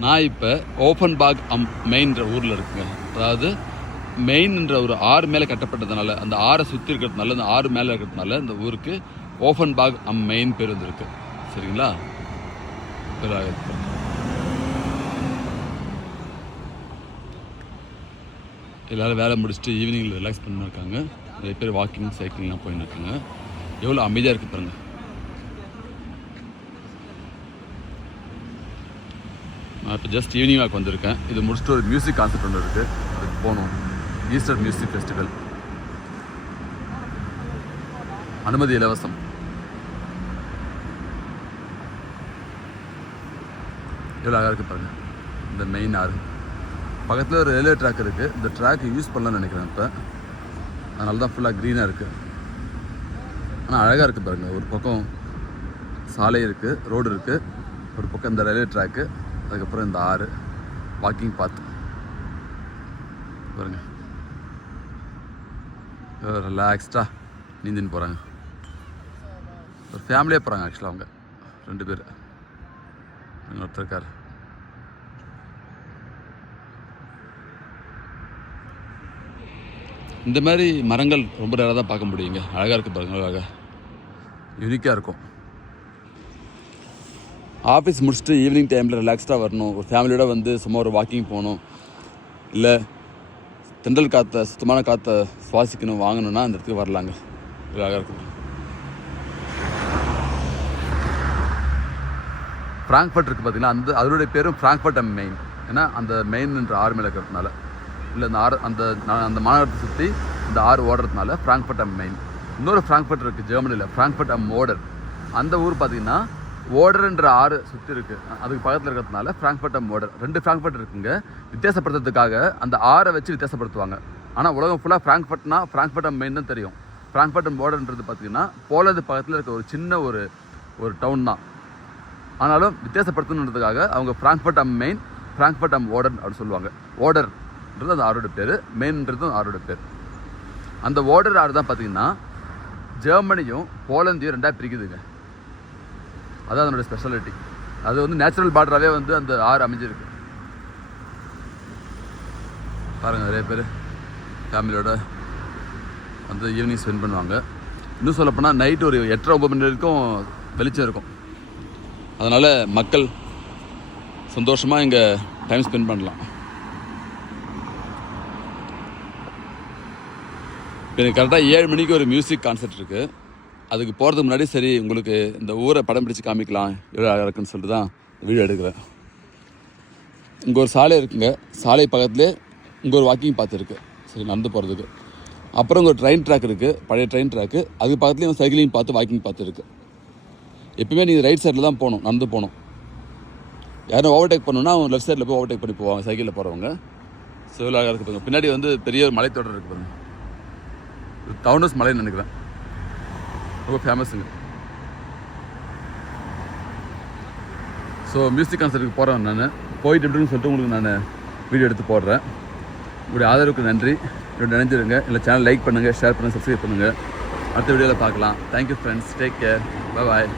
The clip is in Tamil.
நான் இப்போ ஓப்பன் பாக் அம் மெயின்ற ஊரில் இருக்குங்க அதாவது மெயின்ன்ற ஒரு ஆறு மேலே கட்டப்பட்டதுனால அந்த ஆறை சுற்றி இருக்கிறதுனால அந்த ஆறு மேலே இருக்கிறதுனால இந்த ஊருக்கு ஓப்பன் பாக் அம் மெயின் பேர் வந்துருக்கு. சரிங்களா? பேர் எல்லாரும் வேலை முடிச்சுட்டு ஈவினிங்கில் ரிலாக்ஸ் பண்ணின்னு இருக்காங்க. நிறைய பேர் வாக்கிங் சைக்கிள்லாம் போயின்னு இருக்காங்க. எவ்வளோ அமைதியாக இருக்குது பாருங்கள் இப்போ ஜஸ்ட் ஈவினிங் வாக் வந்திருக்கேன். இது முடிச்சுட்டு ஒரு மியூசிக் கான்சர்ட் ஒன்று இருக்குது அதுக்கு போகணும். ஈஸ்டர் மியூசிக் ஃபெஸ்டிவல் அனுமதி இலவசம். எவ்வளோ அழகாக இருக்குது பாருங்கள் இந்த மெயின் ஆறு பக்கத்தில் ஒரு ரயில்வே ட்ராக் இருக்குது இந்த ட்ராக் யூஸ் பண்ணலாம்னு நினைக்கிறேன் இப்போ. அதனால தான் ஃபுல்லாக க்ரீனாக இருக்குது ஆனால் அழகாக இருக்குது பாருங்கள் ஒரு பக்கம் சாலை இருக்குது ரோடு இருக்குது ஒரு பக்கம் இந்த ரயில்வே ட்ராக்கு அதுக்கப்புறம் இந்த ஆறு. வாக்கிங் பாத் பாருங்க. ரிலாக்ஸ்டாக நீந்தின்னு போகிறாங்க ஒரு ஃபேமிலியாக போகிறாங்க ஆக்சுவலாக அவங்க. ரெண்டு பேர். ஒருத்தர் இருக்கார். இந்த மாதிரி மரங்கள் ரொம்ப நேராக தான் பார்க்க முடியுங்க. அழகாக இருக்குது பாருங்க அழகாக யூனிக்காக இருக்கும். ஆஃபீஸ் முடிச்சுட்டு ஈவினிங் டைமில் ரிலாக்ஸ்டாக வரணும். ஒரு ஃபேமிலியோடு வந்து சும்மா ஒரு வாக்கிங் போகணும். இல்லை தென்றல் காற்றை சுத்தமான காற்றை சுவாசிக்கணும் வாங்கணும்னா அந்த இடத்துக்கு வரலாங்க. அழகாக இருக்கும் ஃப்ராங்க்ஃபர்ட் இருக்குது பார்த்தீங்கன்னா அந்த அதனுடைய பேரும் ஃப்ராங்க்ஃபர்ட் அம் மெயின் ஏன்னா அந்த மெயின்ன்ற ஆறு மேலே இருக்கிறதுனால. இல்லை அந்த ஆறு அந்த அந்த மாநகரத்தை சுற்றி இந்த ஆறு ஓடுறதுனால ஃப்ராங்க்ஃபர்ட் அண்ட் மெயின் இன்னொரு ஃப்ராங்க்ஃபர்ட் இருக்குது ஜெர்மனியில் ஃப்ராங்க்ஃபர்ட் அம் ஓடர் அந்த ஊர் பார்த்தீங்கன்னா ஓடர்ன்ற ஆறு சுற்றி இருக்குது அதுக்கு பக்கத்தில் இருக்கிறதுனால ஃப்ராங்க்ஃபர்ட் ஓடர் ரெண்டு ஃப்ராங்க்ஃபர்ட் இருக்குங்க. வித்தியாசப்படுத்துறதுக்காக அந்த ஆறை வச்சு வித்தியாசப்படுத்துவாங்க. ஆனால் உலகம் ஃபுல்லாக ஃப்ராங்க்ஃபர்ட்னா ஃப்ராங்க்ஃபர்ட் மெயின் தான் தெரியும். ஃப்ராங்க்ஃபர்ட் ஓடர்ன்றது பார்த்தீங்கன்னா போலந்து பக்கத்தில் இருக்க ஒரு சின்ன ஒரு ஒரு டவுன் தான். ஆனாலும் வித்தியாசப்படுத்தணுன்றதுக்காக அவங்க Frankfurt am Main Frankfurt am Oder அப்படின்னு சொல்லுவாங்க. ஓடர்ன்றது அந்த ஆரோட பேர். மெயின்ன்றது அந்த ஆரோட பேர். அந்த ஓடர் ஆறு தான் பார்த்தீங்கன்னா ஜெர்மனியும் போலந்தையும் ரெண்டாக பிரிக்குதுங்க. அதுதான் அதனோட ஸ்பெஷாலிட்டி அது வந்து நேச்சுரல் பார்டராகவே வந்து அந்த ஆறு அமைஞ்சிருக்கு. பாருங்கள் நிறைய பேர் ஃபேமிலியோட வந்து ஈவினிங் ஸ்பெண்ட் பண்ணுவாங்க. இன்னும் சொல்லப்போனால் நைட் ஒரு எட்டரை ஒம்பது மணி வரைக்கும் வெளிச்சம் இருக்கும். அதனால் மக்கள் சந்தோஷமாக இங்கே டைம் ஸ்பெண்ட் பண்ணலாம். இப்போ எனக்கு கரெக்டாக ஏழு மணிக்கு ஒரு மியூசிக் கான்சர்ட் இருக்குது அதுக்கு போகிறதுக்கு முன்னாடி சரி உங்களுக்கு இந்த ஊரை படம் பிடிச்சு காமிக்கலாம் எவ்வளோ அழகாக இருக்குன்னு சொல்லிட்டு தான் வீடியோ எடுக்கிறேன். இங்கே ஒரு சாலை இருக்குங்க. சாலை பக்கத்துலேயே இங்கே ஒரு வாக்கிங் பாத் இருக்குது சரி நடந்து போகிறதுக்கு அப்புறம் இங்கே ஒரு ட்ரெயின் ட்ராக் இருக்குது பழைய ட்ரெயின் ட்ராக்கு அது பக்கத்துலேயும் சைக்கிளிங் பார்த்து வாக்கிங் பார்த்து இருக்குது எப்பவுமே நீங்கள் ரைட் சைடில் தான் போகணும் நடந்து போகணும். யாரும் ஓவர்டேக் பண்ணணும்னா அவங்க லெஃப்ட் சைடில் போய் ஓவர்டேக் பண்ணி போவாங்க சைக்கிளில் போகிறவங்க சிவலாக இருக்கு பாருங்க. பின்னாடி வந்து பெரிய ஒரு மலைத்தொடர் இருக்குது பாருங்க. டவுனஸ் மலைன்னு நினைக்கிறேன். ரொம்ப ஃபேமஸுங்க ஸோ மியூசிக் கான்சர்ட்டுக்கு போகிறேன் நான். போயிட்டு எப்படின்னு சொல்லிட்டு உங்களுக்கு நான் வீடியோ எடுத்து போடுறேன். உங்களுடைய ஆதரவுக்கு நன்றி. இதோட நினைஞ்சிருங்க. இல்லை சேனல் லைக் பண்ணுங்கள் ஷேர் பண்ணுங்கள் சப்ஸ்கிரைப் பண்ணுங்கள் அடுத்த வீடியோவில் பார்க்கலாம். Thank you friends take care bye